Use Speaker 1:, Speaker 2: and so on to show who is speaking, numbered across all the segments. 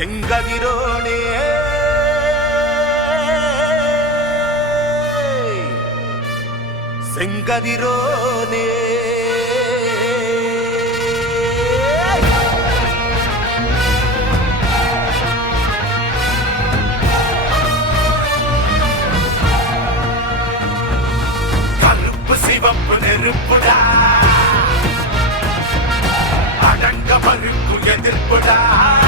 Speaker 1: செங்கதிரோனே. செங்கதிரோனே. கருப்பு சிவப்பு நெருப்புடா. அடங்க மறுப்பு எதிர்ப்புடா.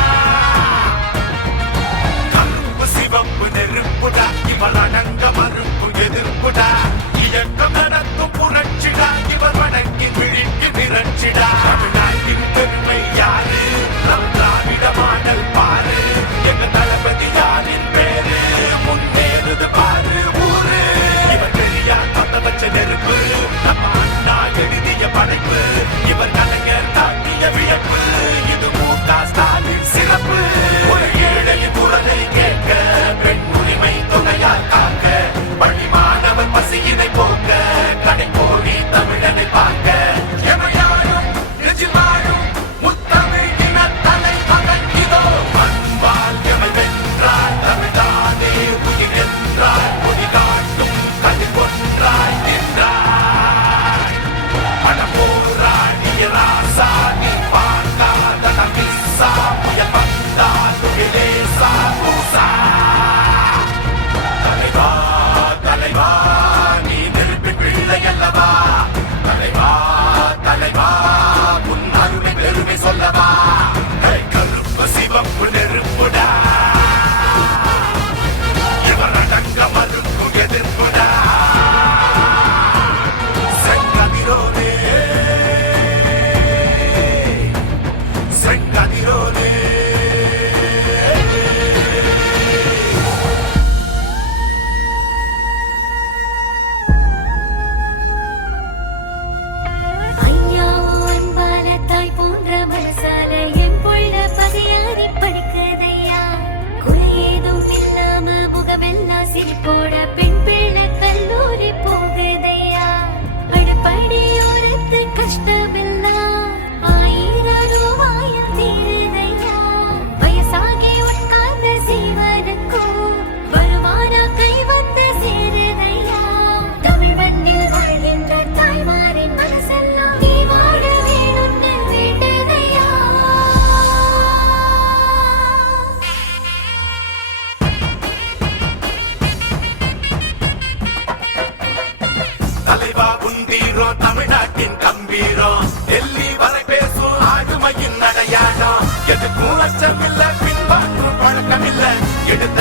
Speaker 1: ஆட்டம் டெல்லி வரை பேசும் ஆடுமையின் நடையாடம் எதுக்கும் அச்சமில்ல பின்பாக்கும் பழக்கமில்ல. எடுத்த